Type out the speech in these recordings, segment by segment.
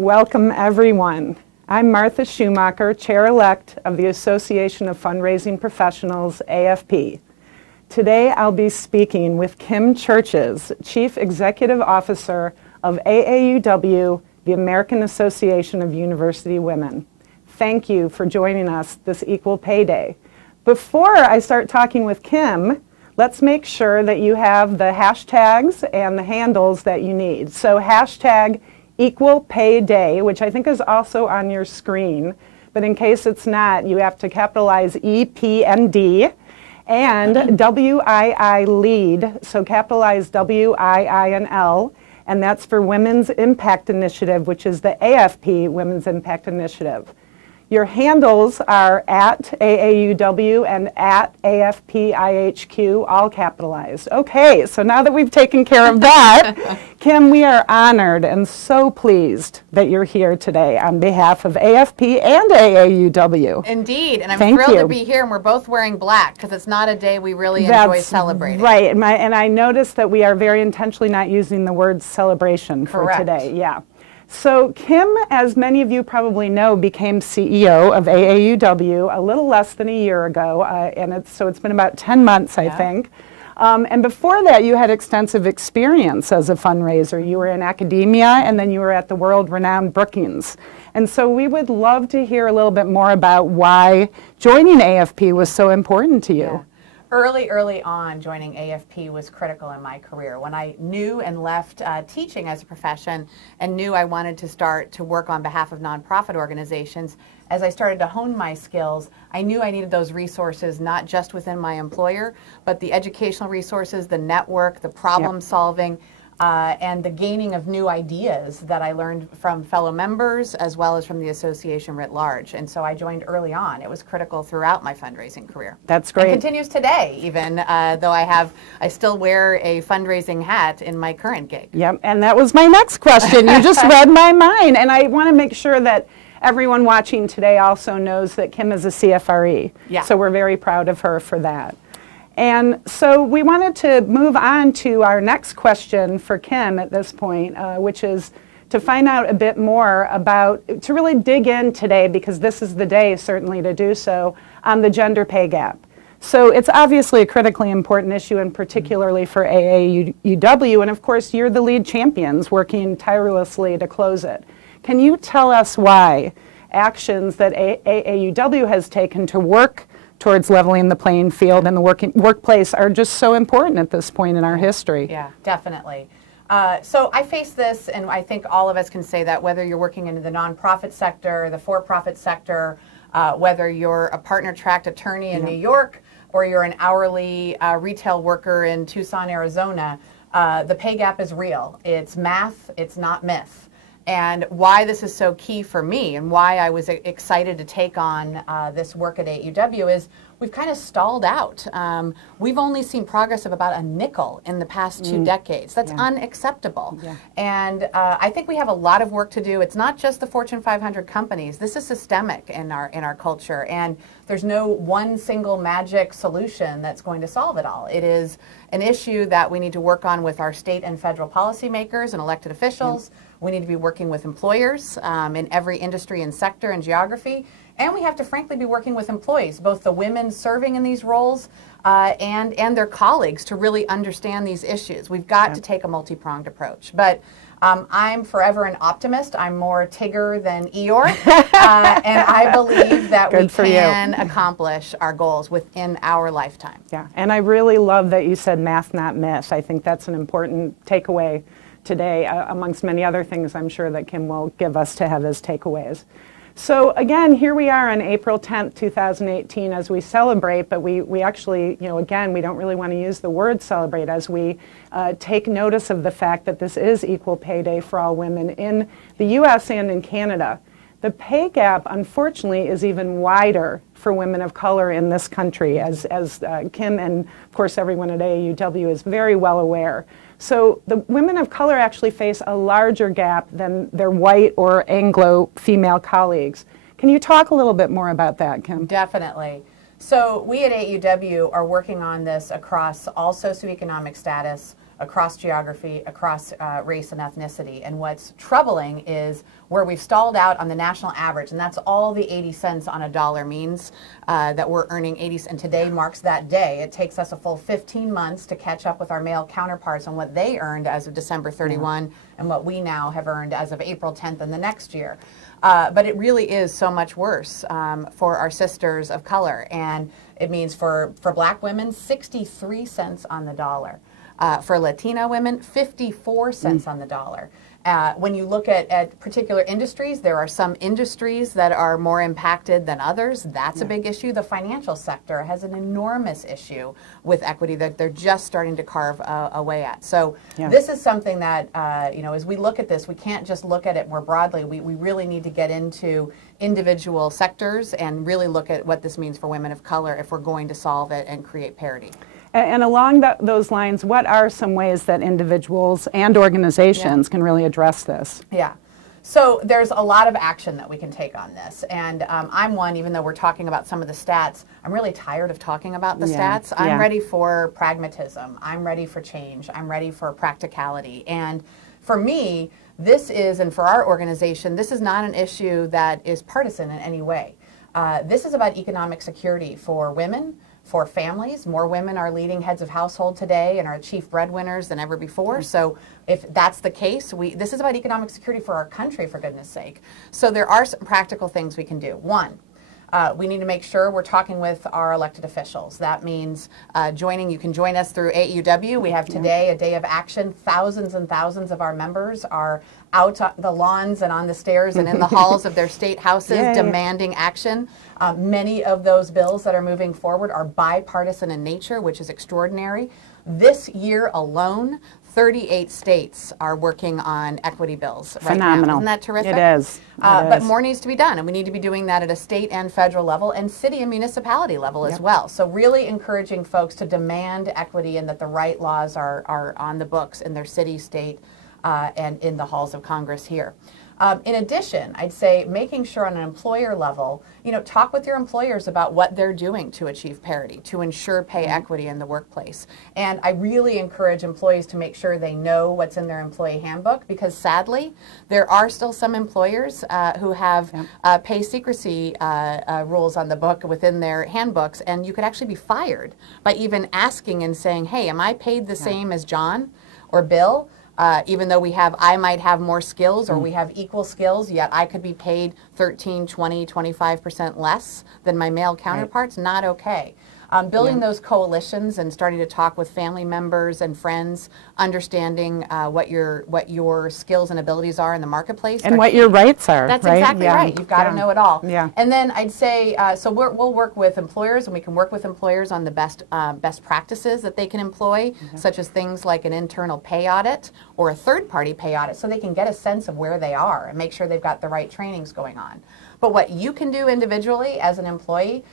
Welcome, everyone. I'm Martha Schumacher, Chair-elect of the Association of Fundraising Professionals, AFP. Today, I'll be speaking with Kim Churches, Chief Executive Officer of AAUW, the American Association of University Women. Thank you for joining us this Equal Pay Day. Before I start talking with Kim, let's make sure that you have the hashtags and the handles that you need. So hashtag Equal Pay Day, which I think is also on your screen, but in case it's not, you have to capitalize E, P, and D, and WII Lead, so capitalize WII and L, and that's for Women's Impact Initiative, which is the AFP Women's Impact Initiative. Your handles are at AAUW and at AFPIHQ, all capitalized. Okay, so now that we've taken care of that, Kim, we are honored and so pleased that you're here today on behalf of AFP and AAUW. Indeed, and I'm thrilled to be here, and we're both wearing black because it's not a day we really enjoy celebrating. Right, and I noticed that we are very intentionally not using the word celebration for today. Yeah. So Kim, as many of you probably know, became CEO of AAUW a little less than a year ago, and it's been about 10 months, I think. And before that, you had extensive experience as a fundraiser. You were in academia, and then you were at the world-renowned Brookings. And so we would love to hear a little bit more about why joining AFP was so important to you. Yeah. Early on, joining AFP was critical in my career. When I knew and left teaching as a profession and knew I wanted to start to work on behalf of nonprofit organizations, as I started to hone my skills, I knew I needed those resources not just within my employer, but the educational resources, the network, the problem solving, and the gaining of new ideas that I learned from fellow members as well as from the association writ large. And so I joined early on. It was critical throughout my fundraising career. That's great. It continues today, even though I still wear a fundraising hat in my current gig. Yep, and that was my next question. You just read my mind. And I want to make sure that everyone watching today also knows that Kim is a CFRE. Yeah. So we're very proud of her for that. And so we wanted to move on to our next question for Kim at this point, which is to find out a bit more about, to really dig in today, because this is the day certainly to do so, on the gender pay gap. So it's obviously a critically important issue, and particularly for AAUW, and of course you're the lead champions working tirelessly to close it. Can you tell us why actions that AAUW has taken to work towards leveling the playing field in the workplace are just so important at this point in our history? Yeah, definitely. So I face this, and I think all of us can say that, whether you're working in the nonprofit sector, the for-profit sector, whether you're a partner-tracked attorney in New York, or you're an hourly retail worker in Tucson, Arizona, the pay gap is real. It's math, it's not myth. And why this is so key for me and why I was excited to take on this work at AAUW is we've kind of stalled out. We've only seen progress of about a nickel in the past 2 decades. That's unacceptable. Yeah. And I think we have a lot of work to do. It's not just the Fortune 500 companies. This is systemic in our culture. And there's no one single magic solution that's going to solve it all. It is an issue that we need to work on with our state and federal policymakers and elected officials. We need to be working with employers in every industry and sector and geography. And we have to, frankly, be working with employees, both the women serving in these roles and their colleagues, to really understand these issues. We've got to take a multi-pronged approach. But I'm forever an optimist. I'm more Tigger than Eeyore. And I believe that we can accomplish our goals within our lifetime. Yeah, and I really love that you said math, not myth. I think that's an important takeaway today, amongst many other things I'm sure that Kim will give us to have as takeaways. So again, here we are on April 10th, 2018 as we celebrate, but we actually, again, we don't really want to use the word celebrate as we take notice of the fact that this is Equal Pay Day for all women in the U.S. and in Canada. The pay gap, unfortunately, is even wider for women of color in this country, as Kim and, of course, everyone at AAUW is very well aware. So the women of color actually face a larger gap than their white or Anglo female colleagues. Can you talk a little bit more about that, Kim? Definitely. So we at AAUW are working on this across all socioeconomic status, across geography, across race and ethnicity. And what's troubling is where we've stalled out on the national average, and that's all the 80 cents on a dollar means, that we're earning 80 cents, and today marks that day. It takes us a full 15 months to catch up with our male counterparts on what they earned as of December 31 and what we now have earned as of April 10th and the next year. But it really is so much worse for our sisters of color, and it means for black women, 63 cents on the dollar. For Latina women, 54 cents on the dollar. When you look at particular industries, there are some industries that are more impacted than others. That's a big issue. The financial sector has an enormous issue with equity that they're just starting to carve away at. So this is something that, as we look at this, we can't just look at it more broadly. We really need to get into individual sectors and really look at what this means for women of color if we're going to solve it and create parity. And along those lines, what are some ways that individuals and organizations can really address this? Yeah. So there's a lot of action that we can take on this. And I'm one, even though we're talking about some of the stats, I'm really tired of talking about the stats. I'm ready for pragmatism. I'm ready for change. I'm ready for practicality. And for me, this is, and for our organization, this is not an issue that is partisan in any way. This is about economic security for women, for families. More women are leading heads of household today and are chief breadwinners than ever before. So if that's the case, this is about economic security for our country, for goodness sake. So there are some practical things we can do. One, we need to make sure we're talking with our elected officials. That means you can join us through AAUW. We have today a day of action. Thousands and thousands of our members are out on the lawns and on the stairs and in the halls of their state houses demanding action. Many of those bills that are moving forward are bipartisan in nature, which is extraordinary. This year alone, 38 states are working on equity bills right now. Isn't that terrific? It is. But more needs to be done, and we need to be doing that at a state and federal level and city and municipality level as well. So really encouraging folks to demand equity and that the right laws are on the books in their city, state, and in the halls of Congress here. In addition, I'd say making sure on an employer level, talk with your employers about what they're doing to achieve parity, to ensure pay equity in the workplace. And I really encourage employees to make sure they know what's in their employee handbook, because sadly, there are still some employers who have pay secrecy rules on the book within their handbooks, and you could actually be fired by even asking and saying, hey, am I paid the same as John or Bill? Even though I might have more skills or we have equal skills, yet I could be paid 13, 20, 25% less than my male counterparts, not okay. Building those coalitions and starting to talk with family members and friends, understanding what your skills and abilities are in the marketplace. And what your rights are. That's exactly right. You've got to know it all. Yeah. And then I'd say, so we'll work with employers, and we can work with employers on the best practices that they can employ, such as things like an internal pay audit or a third-party pay audit, so they can get a sense of where they are and make sure they've got the right trainings going on. But what you can do individually as an employee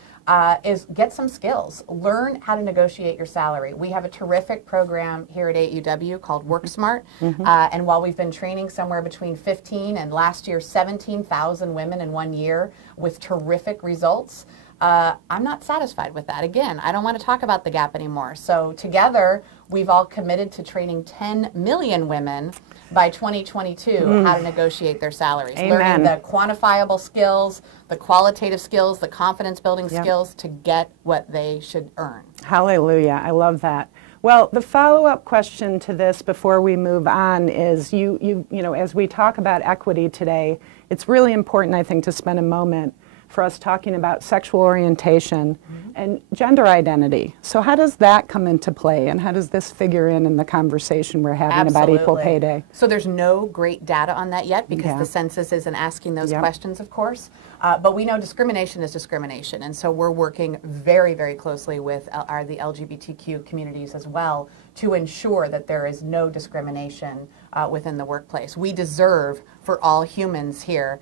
is get some skills. Learn how to negotiate your salary. We have a terrific program here at AAUW called Work Smart, and while we've been training somewhere between 15 and last year 17,000 women in 1 year with terrific results, I'm not satisfied with that. Again, I don't want to talk about the gap anymore. So together, we've all committed to training 10 million women by 2022 how to negotiate their salaries. Learning the quantifiable skills, the qualitative skills, the confidence building skills to get what they should earn. Hallelujah. I love that. Well, the follow-up question to this before we move on is, as we talk about equity today, it's really important, I think, to spend a moment for us talking about sexual orientation and gender identity. So how does that come into play, and how does this figure in the conversation we're having about Equal Pay Day? So there's no great data on that yet, because the census isn't asking those questions, of course. But we know discrimination is discrimination, and so we're working very, very closely with the LGBTQ communities as well to ensure that there is no discrimination within the workplace. We deserve, for all humans here,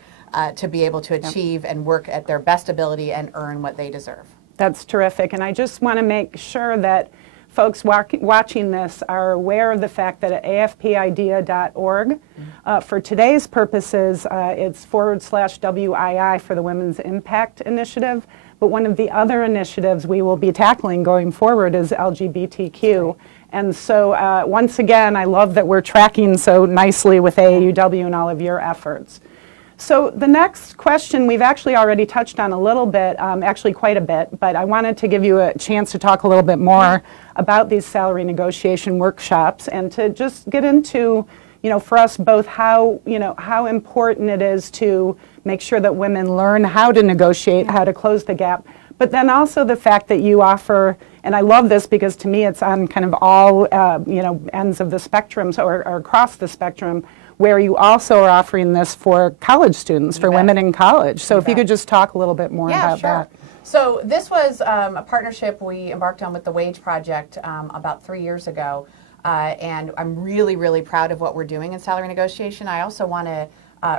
to be able to achieve and work at their best ability and earn what they deserve. That's terrific, and I just want to make sure that folks watching this are aware of the fact that at afpidea.org, for today's purposes, it's /WII for the Women's Impact Initiative, but one of the other initiatives we will be tackling going forward is LGBTQ. And so once again, I love that we're tracking so nicely with AAUW and all of your efforts. So the next question we've actually already touched on a little bit, actually quite a bit, but I wanted to give you a chance to talk a little bit more about these salary negotiation workshops and to just get into, for us both how important it is to make sure that women learn how to negotiate, how to close the gap, but then also the fact that you offer, and I love this because to me it's on kind of all ends of the spectrum or across the spectrum, where you also are offering this for college students, for women in college. So if you could just talk a little bit more about that. So this was a partnership we embarked on with the Wage Project about 3 years ago. And I'm really, really proud of what we're doing in salary negotiation. I also want to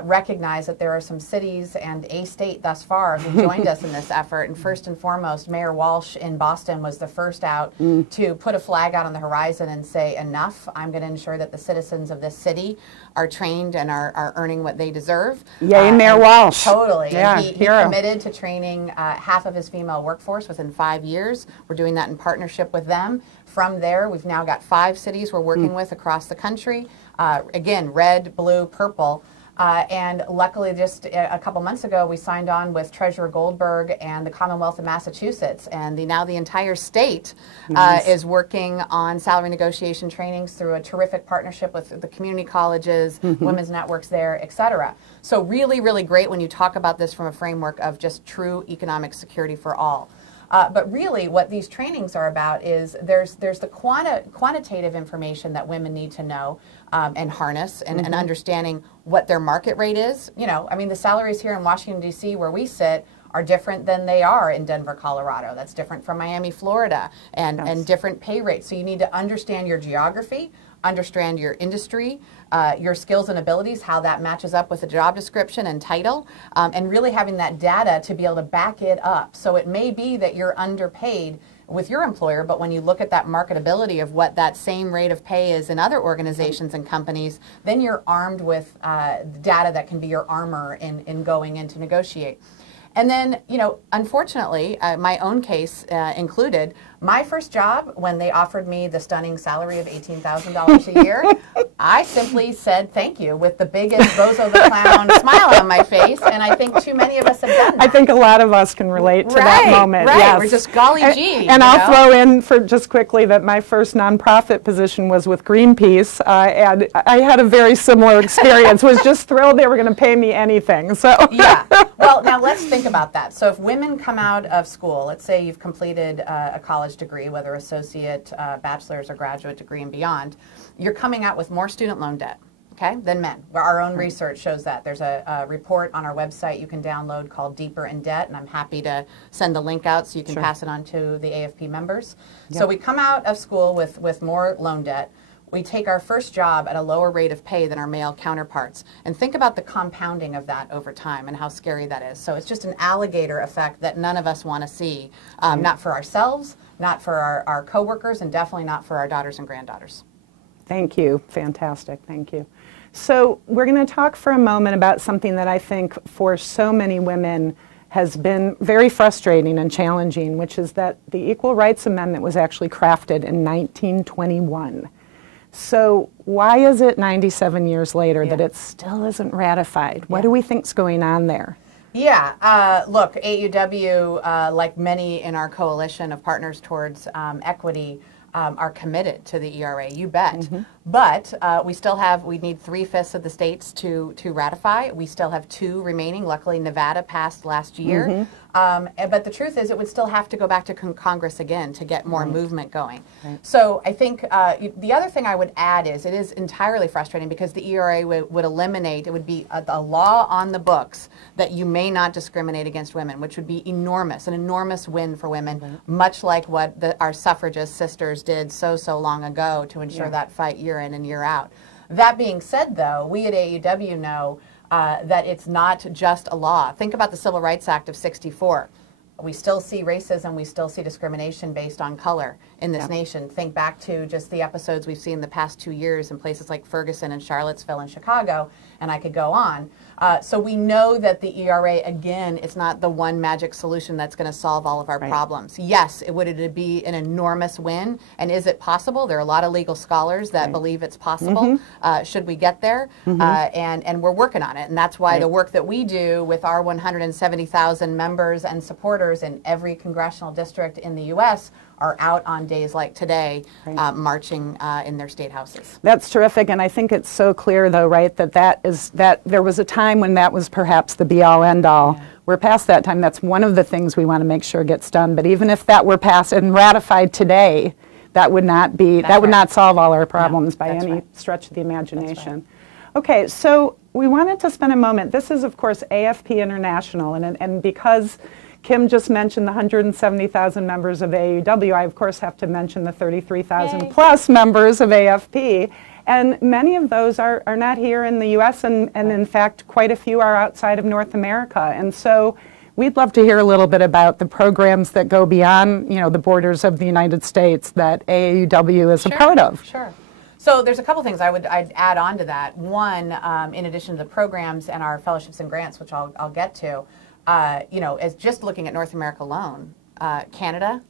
recognize that there are some cities and a state thus far who joined us in this effort. And first and foremost, Mayor Walsh in Boston was the first out to put a flag out on the horizon and say, enough. I'm going to ensure that the citizens of this city are trained and are earning what they deserve. Yay, Mayor Walsh. Totally. Yeah, and he committed to training half of his female workforce within 5 years. We're doing that in partnership with them. From there, we've now got 5 cities we're working with across the country. Again, red, blue, purple. And luckily, just a couple months ago, we signed on with Treasurer Goldberg and the Commonwealth of Massachusetts. And now the entire state is working on salary negotiation trainings through a terrific partnership with the community colleges, women's networks there, et cetera. So really, really great when you talk about this from a framework of just true economic security for all. But really, what these trainings are about is there's the quantitative information that women need to know and harness and understanding what their market rate is. I mean, the salaries here in Washington, D.C., where we sit, are different than they are in Denver, Colorado. That's different from Miami, Florida, and different pay rates. So you need to understand your geography, understand your industry, your skills and abilities, how that matches up with the job description and title, and really having that data to be able to back it up. So it may be that you're underpaid with your employer, but when you look at that marketability of what that same rate of pay is in other organizations and companies, then you're armed with data that can be your armor in going in to negotiate. And then, unfortunately, my own case included, my first job, when they offered me the stunning salary of $18,000 a year, I simply said thank you with the biggest Bozo the Clown smile on my face, and I think too many of us have done that. I think a lot of us can relate to that moment. Right, yes. We're just golly gee. And I'll throw in for just quickly that my first nonprofit position was with Greenpeace, and I had a very similar experience, was just thrilled they were going to pay me anything. So yeah. Well, now let's think about that. So if women come out of school, let's say you've completed a college degree, whether associate, bachelor's, or graduate degree and beyond, you're coming out with more student loan debt, okay, than men. Our own research shows that. There's a report on our website you can download called Deeper in Debt, and I'm happy to send the link out so you can pass it on to the AFP members. Yep. So we come out of school with more loan debt. We take our first job at a lower rate of pay than our male counterparts. And think about the compounding of that over time and how scary that is. So it's just an alligator effect that none of us want to see, not for ourselves, not for our coworkers, and definitely not for our daughters and granddaughters. Thank you. Fantastic. Thank you. So we're going to talk for a moment about something that I think for so many women has been very frustrating and challenging, which is that the Equal Rights Amendment was actually crafted in 1921. So why is it 97 years later that it still isn't ratified? What do we think's going on there? Yeah, look, AAUW, like many in our coalition of partners towards equity, are committed to the ERA, you bet. But we need 3/5 of the states to ratify. We still have 2 remaining. Luckily, Nevada passed last year. But the truth is it would still have to go back to Congress again to get more movement going. So I think the other thing I would add is it is entirely frustrating because the ERA would eliminate, it would be a law on the books that you may not discriminate against women, which would be enormous, an enormous win for women, much like what our suffragist sisters did so long ago to ensure that fight year in and year out. That being said, though, we at AAUW know that it's not just a law. Think about the Civil Rights Act of '64. we still see racism, we still see discrimination based on color in this nation. Think back to just the episodes we've seen in the past 2 years in places like Ferguson and Charlottesville and Chicago, and I could go on. So we know that the ERA, again, it's not the one magic solution that's going to solve all of our problems. Yes, would it be an enormous win? And is it possible? There are a lot of legal scholars that believe it's possible. Should we get there? And we're working on it. And that's why the work that we do with our 170,000 members and supporters in every congressional district in the U.S. are out on days like today marching in their state houses. That's terrific, and I think it's so clear, though, right, that there was a time when that was perhaps the be-all, end-all. Yeah. We're past that time. That's one of the things we want to make sure gets done. But even if that were passed and ratified today, that would not be would not solve all our problems by any stretch of the imagination. Okay, so we wanted to spend a moment. This is, of course, AFP International, and because Kim just mentioned the 170,000 members of AAUW, I of course have to mention the 33,000 plus members of AFP. And many of those are not here in the U.S. and in fact quite a few are outside of North America. And so we'd love to hear a little bit about the programs that go beyond, you know, the borders of the United States that AAUW is a part of. Sure. So there's a couple things I'd add on to that. One, in addition to the programs and our fellowships and grants, which I'll get to, you know, as just looking at North America alone, Canada,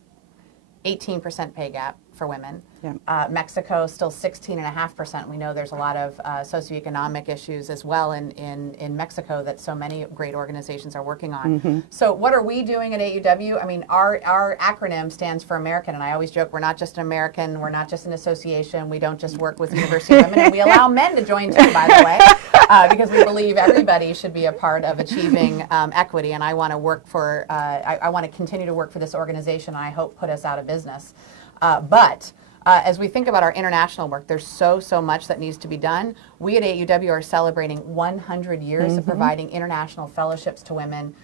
18% pay gap for women. Yeah. Mexico, still 16.5%. We know there's a lot of socioeconomic issues as well in Mexico that so many great organizations are working on. So what are we doing at AAUW? I mean, our acronym stands for American, and I always joke, we're not just an American, we're not just an association, we don't just work with university women, and we allow men to join too, by the way, because we believe everybody should be a part of achieving equity, and I want to work for, I want to continue to work for this organization, and I hope put us out of business. But as we think about our international work, there's so much that needs to be done. We at AAUW are celebrating 100 years of providing international fellowships to women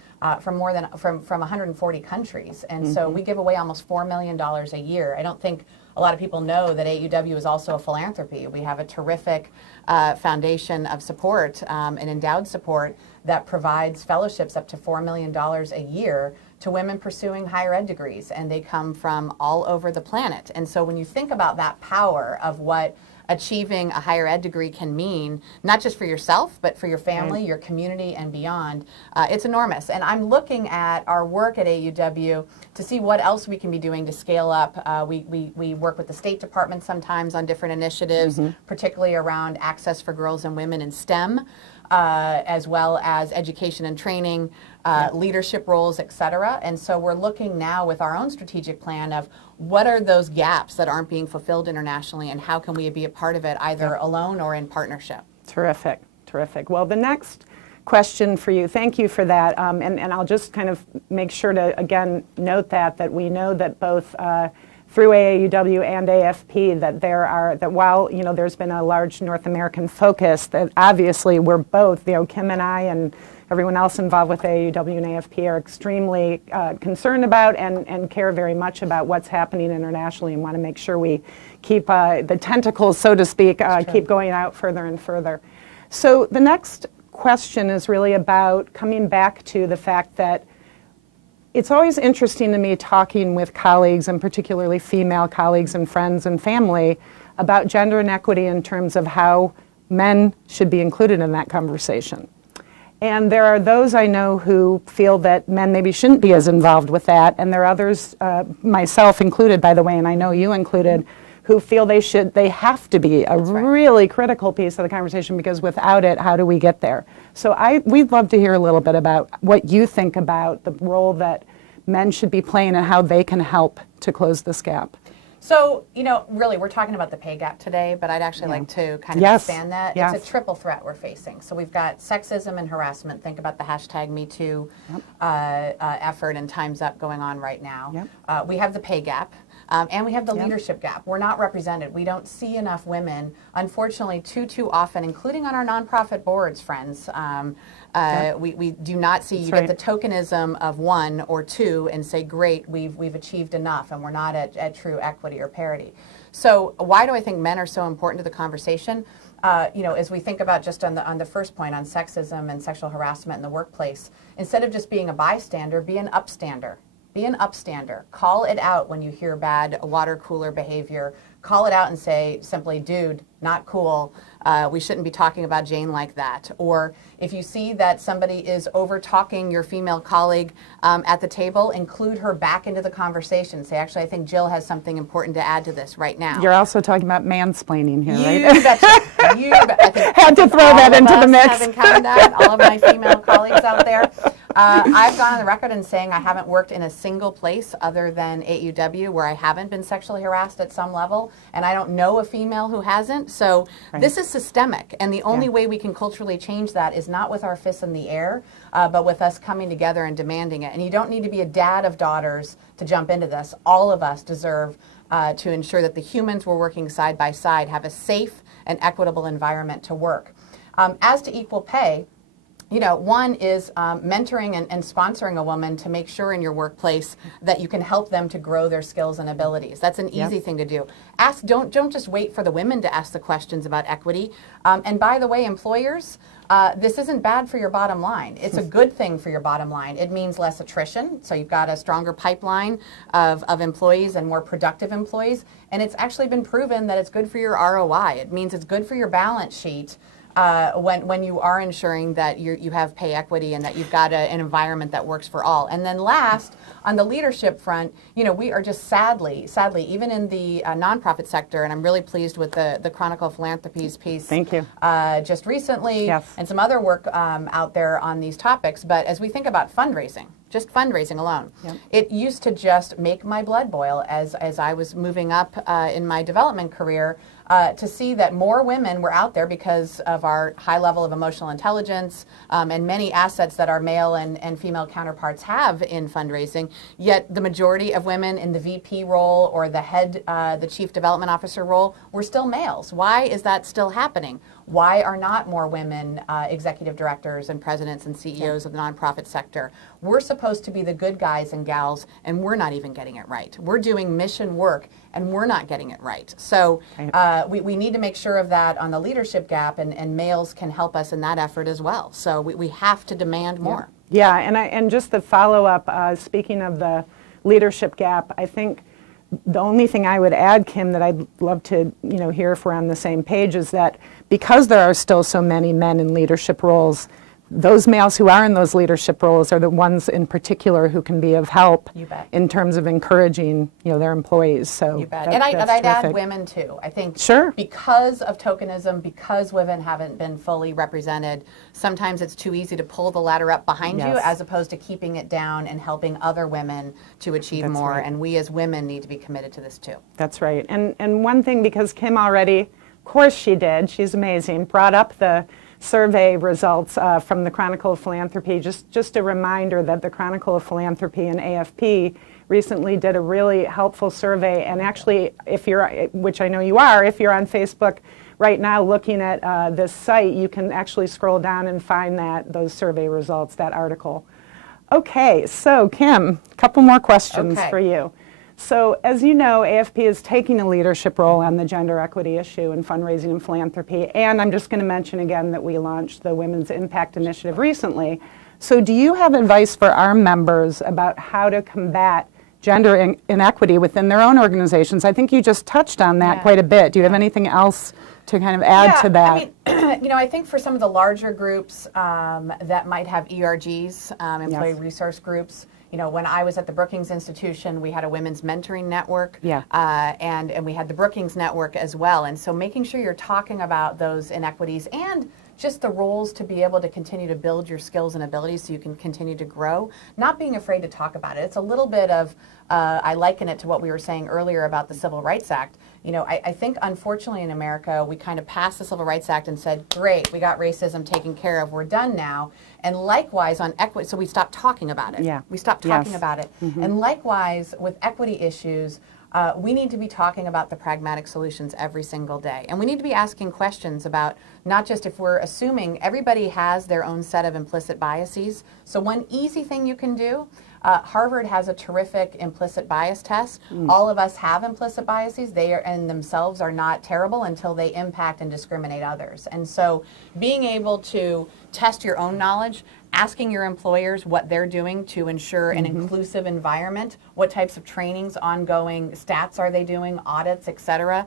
from 140 countries. And so we give away almost $4 million a year. I don't think a lot of people know that AAUW is also a philanthropy. We have a terrific foundation of support and endowed support that provides fellowships up to $4 million a year to women pursuing higher ed degrees, and they come from all over the planet. And so when you think about that power of what achieving a higher ed degree can mean, not just for yourself, but for your family, your community, and beyond, it's enormous. And I'm looking at our work at AAUW to see what else we can be doing to scale up. We work with the State Department sometimes on different initiatives, particularly around access for girls and women in STEM, as well as education and training, leadership roles, et cetera. And so we're looking now with our own strategic plan of what are those gaps that aren't being fulfilled internationally, and how can we be a part of it either alone or in partnership. Terrific, terrific. Well, the next question for you, thank you for that, and I'll just kind of make sure to again note that we know that both through AAUW and AFP that while, you know, there's been a large North American focus, that obviously we're both, you know, Kim and I and everyone else involved with AAUW and AFP are extremely concerned about and care very much about what's happening internationally, and want to make sure we keep the tentacles, so to speak, keep going out further and further. So the next question is really about coming back to the fact that it's always interesting to me talking with colleagues, and particularly female colleagues and friends and family, about gender inequity in terms of how men should be included in that conversation. And there are those I know who feel that men maybe shouldn't be as involved with that, and there are others, myself included, by the way, and I know you included, who feel they have to be a really critical piece of the conversation, because without it, how do we get there? So we'd love to hear a little bit about what you think about the role that men should be playing and how they can help to close this gap. So, you know, really, we're talking about the pay gap today, but I'd actually like to kind of expand that. It's a triple threat we're facing. So we've got sexism and harassment. Think about the hashtag #MeToo effort and Time's Up going on right now. We have the pay gap. And we have the leadership gap. We're not represented. We don't see enough women, unfortunately, too often, including on our nonprofit boards, friends. We do not see, you get the tokenism of one or two and say, great, we've achieved enough, and we're not at true equity or parity. So why do I think men are so important to the conversation? You know, as we think about just on the first point on sexism and sexual harassment in the workplace, instead of just being a bystander, be an upstander. Be an upstander. Call it out when you hear bad water cooler behavior. Call it out and say simply, dude, not cool. We shouldn't be talking about Jane like that. Or if you see that somebody is over-talking your female colleague at the table, include her back into the conversation. Say, actually, I think Jill has something important to add to this right now. You're also talking about mansplaining here, right? You betcha. You betcha. Had to throw that into the mix. Have encountered that. All of my female colleagues out there. I've gone on the record in saying I haven't worked in a single place other than AAUW where I haven't been sexually harassed at some level, and I don't know a female who hasn't. So this is systemic, and the only way we can culturally change that is not with our fists in the air, but with us coming together and demanding it. And you don't need to be a dad of daughters to jump into this. All of us deserve to ensure that the humans we're working side by side have a safe and equitable environment to work. As to equal pay, you know, one is mentoring and sponsoring a woman to make sure in your workplace that you can help them to grow their skills and abilities. That's an easy thing to do. Don't just wait for the women to ask the questions about equity. And by the way, employers, this isn't bad for your bottom line. It's a good thing for your bottom line. It means less attrition, so you've got a stronger pipeline of employees and more productive employees. And it's actually been proven that it's good for your ROI. It means it's good for your balance sheet. When you are ensuring that you have pay equity and that you've got an environment that works for all. And then last, on the leadership front, you know, we are just sadly, even in the nonprofit sector, and I'm really pleased with the Chronicle of Philanthropy's piece. Thank you. Just recently, and some other work out there on these topics. But as we think about fundraising, just fundraising alone, it used to just make my blood boil as I was moving up in my development career. To see that more women were out there because of our high level of emotional intelligence and many assets that our male and female counterparts have in fundraising, yet the majority of women in the VP role or the head, the chief development officer role were still males. Why is that still happening? Why are not more women executive directors and presidents and CEOs of the nonprofit sector? We're supposed to be the good guys and gals, and we're not even getting it right. We're doing mission work, and we're not getting it right. So we need to make sure of that on the leadership gap, and males can help us in that effort as well. So we have to demand more. Yeah, and just the follow-up, speaking of the leadership gap, I think the only thing I would add, Kim, that I'd love to hear if we're on the same page is that because there are still so many men in leadership roles, those males who are in those leadership roles are the ones in particular who can be of help in terms of encouraging their employees. So you bet. And I'd add women too. I think because of tokenism, because women haven't been fully represented, sometimes it's too easy to pull the ladder up behind you as opposed to keeping it down and helping other women to achieve more. And we as women need to be committed to this too. That's right. And one thing, because Kim already, of course she did, she's amazing, brought up the survey results from the Chronicle of Philanthropy. Just a reminder that the Chronicle of Philanthropy and AFP recently did a really helpful survey, and actually, if you're, which I know you are, if you're on Facebook right now looking at this site, you can actually scroll down and find those survey results, that article. Okay, so Kim, a couple more questions for you. So, as you know, AFP is taking a leadership role on the gender equity issue in fundraising and philanthropy, and I'm just going to mention again that we launched the Women's Impact Initiative recently. So do you have advice for our members about how to combat gender inequity within their own organizations? I think you just touched on that quite a bit. Do you have anything else to kind of add to that? I mean, I think for some of the larger groups that might have ERGs, employee resource groups, when I was at the Brookings Institution, we had a women's mentoring network, and we had the Brookings Network as well. And so making sure you're talking about those inequities and just the roles to be able to continue to build your skills and abilities so you can continue to grow, not being afraid to talk about it. It's a little bit of, I liken it to what we were saying earlier about the Civil Rights Act. I think unfortunately in America, we kind of passed the Civil Rights Act and said, great, we got racism taken care of, we're done now. And likewise on equity, so we stopped talking about it. We stopped talking about it. And likewise with equity issues, we need to be talking about the pragmatic solutions every single day. And we need to be asking questions about not just if we're assuming everybody has their own set of implicit biases. So one easy thing you can do, Harvard has a terrific implicit bias test. All of us have implicit biases. They in themselves are not terrible until they impact and discriminate others. And so being able to test your own knowledge, asking your employers what they're doing to ensure an inclusive environment, what types of trainings, ongoing stats are they doing, audits, et cetera,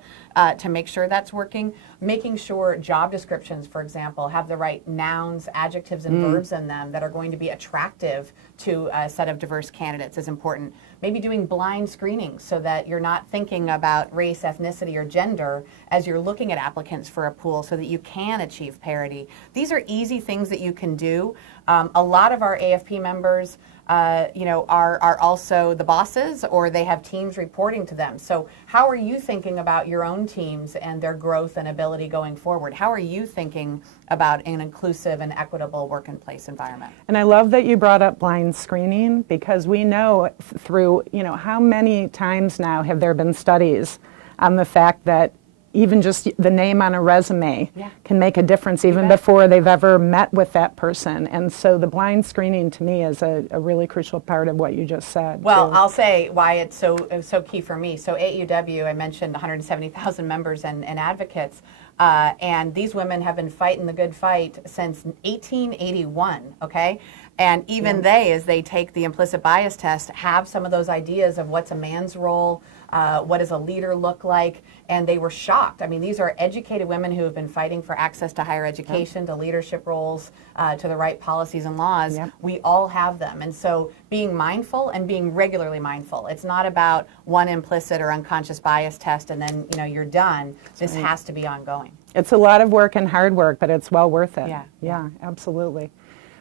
to make sure that's working. Making sure job descriptions, for example, have the right nouns, adjectives, and verbs in them that are going to be attractive to a set of diverse candidates is important. Maybe doing blind screenings so that you're not thinking about race, ethnicity, or gender as you're looking at applicants for a pool so that you can achieve parity. These are easy things that you can do. A lot of our AFP members are also the bosses, or they have teams reporting to them. So how are you thinking about your own teams and their growth and ability going forward? How are you thinking about an inclusive and equitable work and place environment? And I love that you brought up blind screening, because we know through, how many times now have there been studies on the fact that even just the name on a resume can make a difference even before they've ever met with that person. And so the blind screening to me is a really crucial part of what you just said. Well, I'll say why it's so key for me. So AAUW, I mentioned 170,000 members and advocates. And these women have been fighting the good fight since 1881, okay? And even they, as they take the implicit bias test, have some of those ideas of what's a man's role, what does a leader look like, and they were shocked. I mean, these are educated women who have been fighting for access to higher education, to leadership roles, to the right policies and laws. We all have them. And so being mindful and being regularly mindful. It's not about one implicit or unconscious bias test and then, you're done. This has to be ongoing. It's a lot of work and hard work, but it's well worth it. Yeah, absolutely.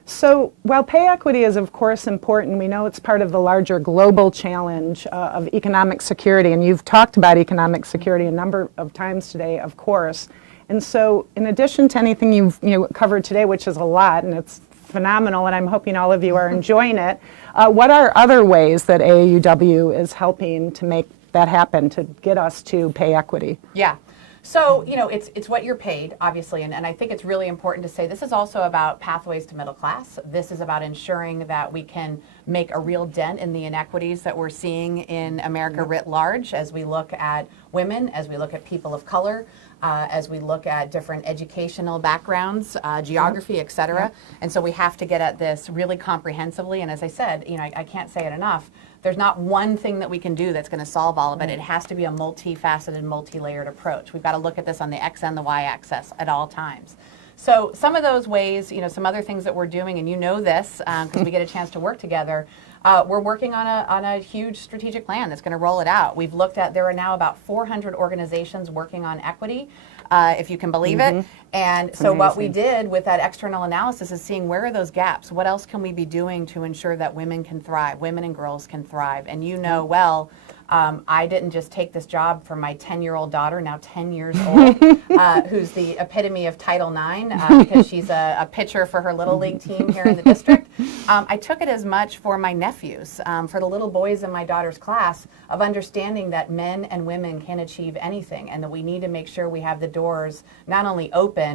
So while pay equity is of course important, we know it's part of the larger global challenge of economic security, and you've talked about economic security a number of times today, of course. And so in addition to anything you've covered today, which is a lot, and it's phenomenal, and I'm hoping all of you are enjoying it, what are other ways that AAUW is helping to make that happen, to get us to pay equity? Yeah. So, it's what you're paid, obviously, and I think it's really important to say this is also about pathways to middle class. This is about ensuring that we can make a real dent in the inequities that we're seeing in America writ large as we look at women, as we look at people of color, as we look at different educational backgrounds, geography, et cetera. And so we have to get at this really comprehensively, and as I said, I can't say it enough, there's not one thing that we can do that's going to solve all of it. It has to be a multifaceted, multi-layered approach. We've got to look at this on the X and the Y axis at all times. So some of those ways, some other things that we're doing, and this because we get a chance to work together, we're working on a huge strategic plan that's going to roll it out. We've looked at, there are now about 400 organizations working on equity, if you can believe it. And so what we did with that external analysis is seeing where are those gaps? What else can we be doing to ensure that women can thrive, women and girls can thrive? And well, I didn't just take this job for my 10-year-old daughter, now 10 years old, who's the epitome of Title IX because she's a pitcher for her Little League team here in the district. I took it as much for my nephews, for the little boys in my daughter's class, of understanding that men and women can achieve anything and that we need to make sure we have the doors not only open,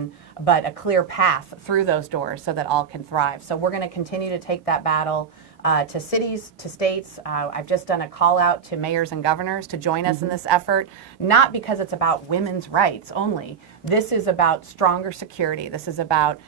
but a clear path through those doors so that all can thrive. So we're going to continue to take that battle to cities, to states. I've just done a call out to mayors and governors to join us in this effort, not because it's about women's rights only. This is about stronger security. This is about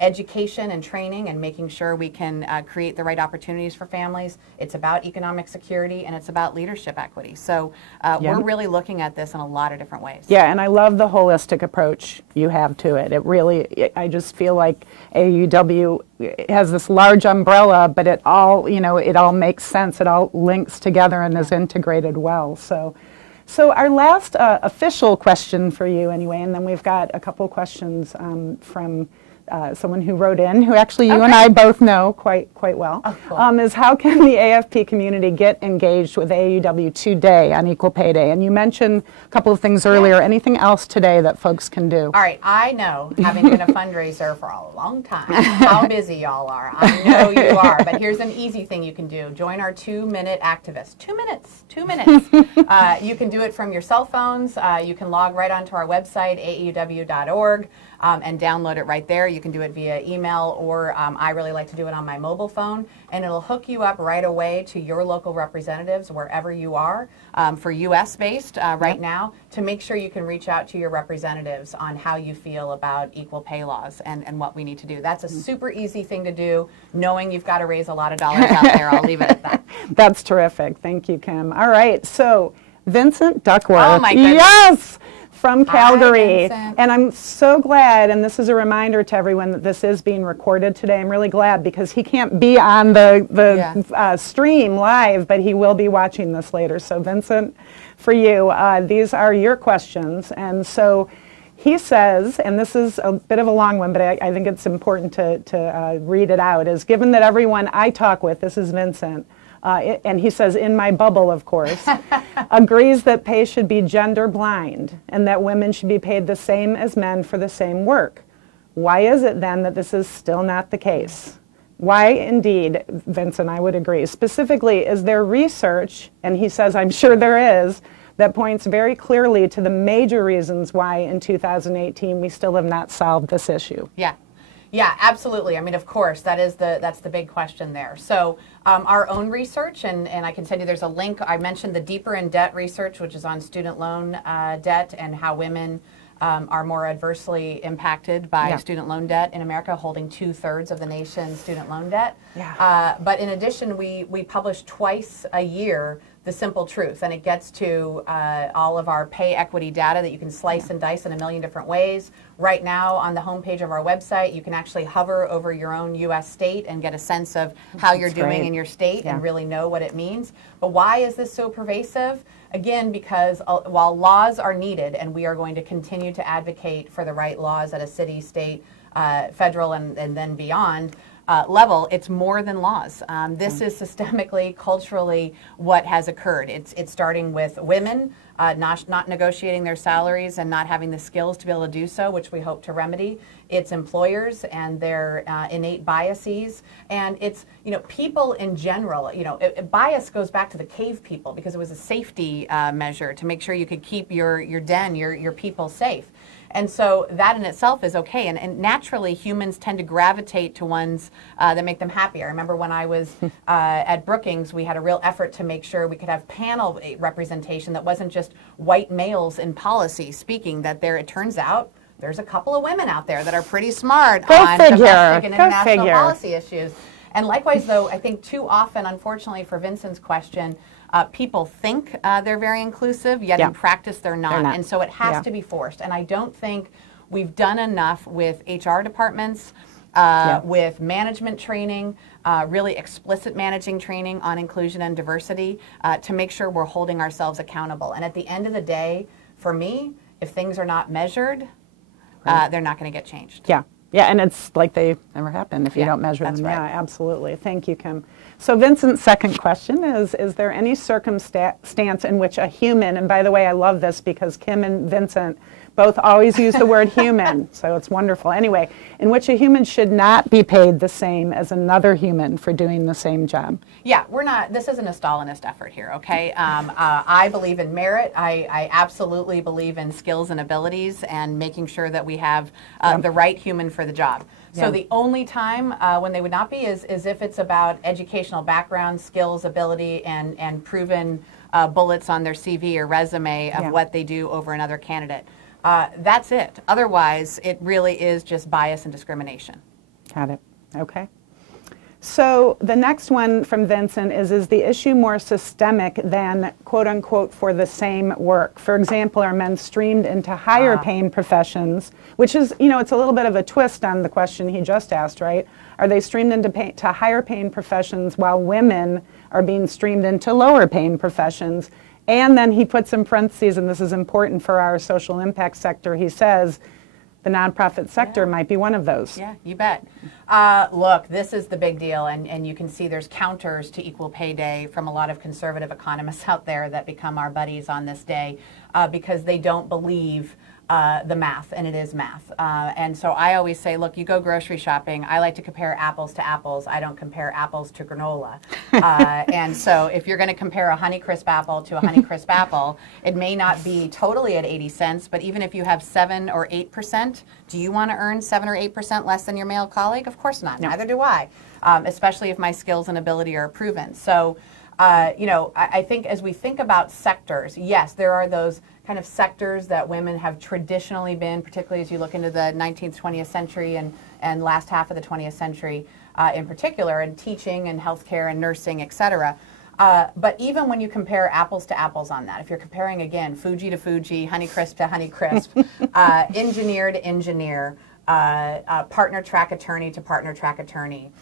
education and training and making sure we can create the right opportunities for families. It's about economic security, and it's about leadership equity. So we're really looking at this in a lot of different ways. Yeah, and I love the holistic approach you have to it. It really, I just feel like AAUW has this large umbrella, but it all, it all makes sense. It all links together and is integrated well. So our last official question for you anyway, and then we've got a couple questions from someone who wrote in, who actually you and I both know quite well, is how can the AFP community get engaged with AAUW today on Equal Pay Day? And you mentioned a couple of things earlier. Anything else today that folks can do? All right, I know, having been a fundraiser for a long time, how busy y'all are. I know you are, but here's an easy thing you can do. Join our 2-minute activists. 2 minutes, 2 minutes. You can do it from your cell phones. You can log right onto our website, aauw.org. and download it right there. You can do it via email, or I really like to do it on my mobile phone, and it'll hook you up right away to your local representatives wherever you are, for U.S. based right now, to make sure you can reach out to your representatives on how you feel about equal pay laws and what we need to do. That's a super easy thing to do, knowing you've got to raise a lot of dollars out there. I'll leave it at that. That's terrific. Thank you, Kim. All right, so Vincent Duckworth. Oh my goodness. Yes! From Calgary. Hi, and I'm so glad, and this is a reminder to everyone that this is being recorded today. I'm really glad because he can't be on the stream live, but he will be watching this later. So Vincent, for you, these are your questions. And so he says, and this is a bit of a long one, but I think it's important to read it out, is given that everyone I talk with, this is Vincent, and he says, in my bubble, of course, agrees that pay should be gender blind and that women should be paid the same as men for the same work. Why is it then that this is still not the case? Why indeed, Vincent, I would agree. Specifically, is there research, and he says, I'm sure there is, that points very clearly to the major reasons why in 2018 we still have not solved this issue? Yeah. Yeah, absolutely. I mean, of course, that's the big question there. So our own research, and I can send you, there's a link. I mentioned the Deeper in Debt research, which is on student loan debt and how women are more adversely impacted by student loan debt in America, holding 2/3 of the nation's student loan debt. Yeah. But in addition, we publish twice a year the simple truth, and it gets to all of our pay equity data that you can slice and dice in a million different ways. Right now on the homepage of our website, you can actually hover over your own U.S. state and get a sense of how you're doing in your state and really know what it means. But why is this so pervasive? Again, because while laws are needed, and we are going to continue to advocate for the right laws at a city, state, federal, and then beyond, level, it's more than laws. This is systemically, culturally what has occurred. It's starting with women not negotiating their salaries and not having the skills to be able to do so, which we hope to remedy. It's employers and their innate biases, and it's people in general. Bias goes back to the cave people because it was a safety measure to make sure you could keep your den, your people safe. And so that in itself is okay. And naturally, humans tend to gravitate to ones that make them happy. I remember when I was at Brookings, we had a real effort to make sure we could have panel representation that wasn't just white males in policy speaking, that it turns out there's a couple of women out there that are pretty smart on domestic and international policy issues. And likewise, though, I think too often, unfortunately for Vincent's question, people think they're very inclusive, yet in practice they're not. And so it has to be forced. And I don't think we've done enough with HR departments, with management training, really explicit managing training on inclusion and diversity to make sure we're holding ourselves accountable. And at the end of the day, for me, if things are not measured, they're not going to get changed. Yeah. Yeah, and it's like they never happen if you don't measure them. Right. Yeah, absolutely. Thank you, Kim. So Vincent's second question is there any circumstance in which a human, and by the way, I love this because Kim and Vincent both always use the word human, so it's wonderful. Anyway, in which a human should not be paid the same as another human for doing the same job? Yeah, this isn't a Stalinist effort here, okay? I believe in merit. I absolutely believe in skills and abilities and making sure that we have the right human for the job. So the only time when they would not be is if it's about educational background, skills, ability, and proven bullets on their CV or resume of what they do over another candidate. That's it. Otherwise, it really is just bias and discrimination. Got it. Okay. So the next one from Vincent is the issue more systemic than, quote unquote, for the same work? For example, are men streamed into higher paying professions, which is, it's a little bit of a twist on the question he just asked, right? Are they streamed into higher paying professions while women are being streamed into lower paying professions? And then he puts in parentheses, and this is important for our social impact sector, he says, the nonprofit sector might be one of those. Yeah, you bet. Look, this is the big deal, and you can see there's counters to Equal Pay Day from a lot of conservative economists out there that become our buddies on this day because they don't believe the math, and it is math. And so I always say, look, you go grocery shopping, I like to compare apples to apples. I don't compare apples to granola. And so if you're going to compare a Honeycrisp apple to a Honeycrisp apple, it may not be totally at 80 cents, but even if you have 7 or 8%, do you want to earn 7 or 8% less than your male colleague? Of course not. No. Neither do I, especially if my skills and ability are proven. So, you know, I think as we think about sectors, yes, there are those kind of sectors that women have traditionally been, particularly as you look into the 19th, 20th century and last half of the 20th century in particular, in teaching and healthcare and nursing, et cetera. But even when you compare apples to apples on that, if you're comparing, again, Fuji to Fuji, Honeycrisp to Honeycrisp, engineer to engineer, partner track attorney to partner track attorney,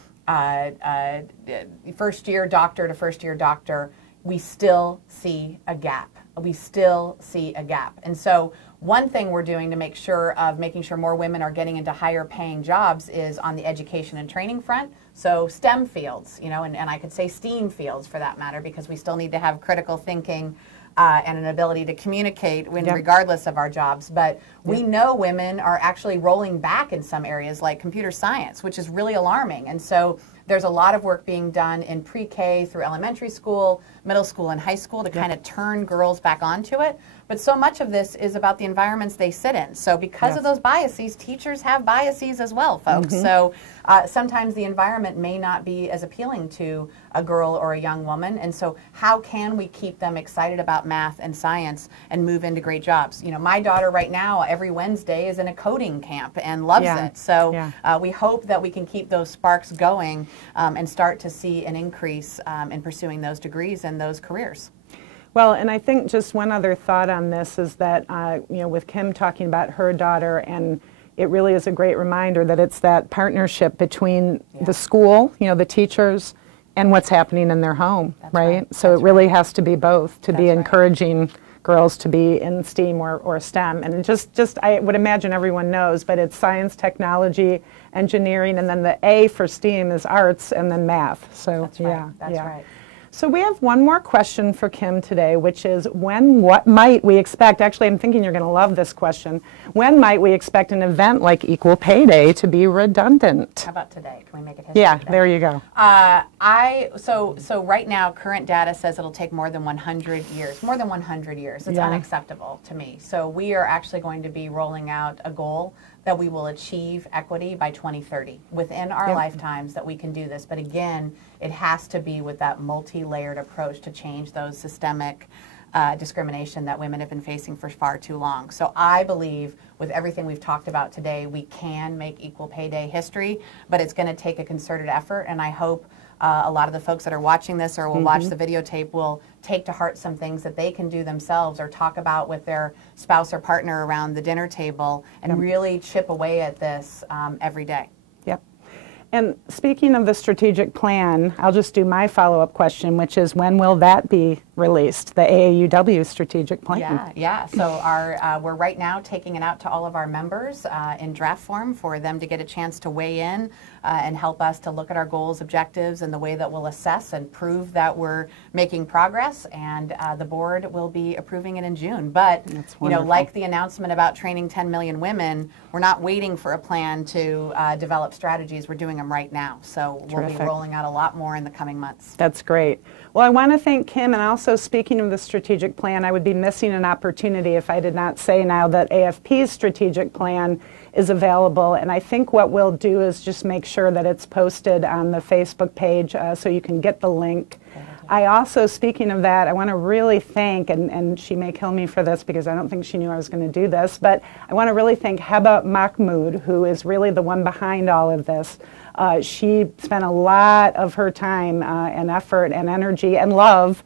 first year doctor to first year doctor, we still see a gap. We still see a gap. And so one thing we're doing to make sure more women are getting into higher paying jobs is on the education and training front. So STEM fields, you know, and I could say STEAM fields for that matter, because we still need to have critical thinking and an ability to communicate regardless of our jobs. But we know women are actually rolling back in some areas like computer science, which is really alarming. And so there's a lot of work being done in pre-K through elementary school, middle school, and high school to kind of turn girls back onto it. But so much of this is about the environments they sit in. So because of those biases, teachers have biases as well, folks. So sometimes the environment may not be as appealing to a girl or a young woman. And so how can we keep them excited about math and science and move into great jobs? You know, my daughter right now, every Wednesday, is in a coding camp and loves it. So we hope that we can keep those sparks going and start to see an increase in pursuing those degrees and those careers. Well, and I think just one other thought on this is that, you know, with Kim talking about her daughter, and it really is a great reminder that it's that partnership between the school, you know, the teachers, and what's happening in their home, right? So it really has to be both, to be encouraging girls to be in STEAM or STEM. And just I would imagine everyone knows, but it's science, technology, engineering, and then the A for STEAM is arts, and then math. So That's right. So we have one more question for Kim today, which is what might we expect, actually I'm thinking you're going to love this question, when might we expect an event like Equal Pay Day to be redundant? How about today? Can we make it history today? There you go. So right now, current data says it'll take more than 100 years. More than 100 years. It's unacceptable to me. So we are actually going to be rolling out a goal that we will achieve equity by 2030. Within our lifetimes that we can do this. But again, it has to be with that multi-layered approach to change those systemic discrimination that women have been facing for far too long. So I believe with everything we've talked about today, we can make Equal Pay Day history, but it's going to take a concerted effort, and I hope a lot of the folks that are watching this or will watch the videotape will take to heart some things that they can do themselves or talk about with their spouse or partner around the dinner table and really chip away at this every day. And speaking of the strategic plan, I'll just do my follow-up question, which is when will that be released, the AAUW strategic plan? So we're right now taking it out to all of our members in draft form for them to get a chance to weigh in and help us to look at our goals, objectives, and the way that we'll assess and prove that we're making progress. And the board will be approving it in June. But you know, like the announcement about training 10 million women, we're not waiting for a plan to develop strategies. We're doing them right now. So we'll be rolling out a lot more in the coming months. That's great. Well, I want to thank Kim, and also speaking of the strategic plan, I would be missing an opportunity if I did not say now that AFP's strategic plan is available, and I think what we'll do is just make sure that it's posted on the Facebook page so you can get the link. I also, speaking of that, I want to really thank, and she may kill me for this because I don't think she knew I was going to do this, but I want to really thank Heba Mahmoud, who is really the one behind all of this. She spent a lot of her time and effort and energy and love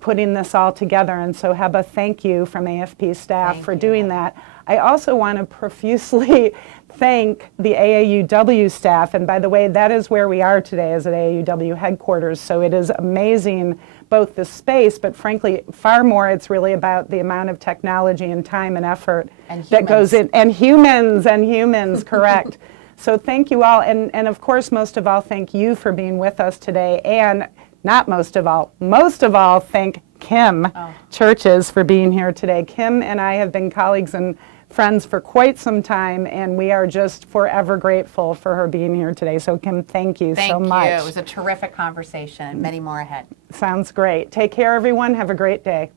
putting this all together, and so Heba, thank you from AFP staff for doing that. I also want to profusely thank the AAUW staff, and by the way, that is where we are today, is at AAUW headquarters, so it is amazing, both the space, but frankly, far more, it's really about the amount of technology and time and effort that goes in, and humans, correct. So thank you all, and of course, most of all, thank you for being with us today, and not most of all, thank Kim Churches for being here today. Kim and I have been colleagues and friends for quite some time, and we are just forever grateful for her being here today. So Kim, thank you so much. Thank you. It was a terrific conversation. Many more ahead. Sounds great. Take care, everyone. Have a great day.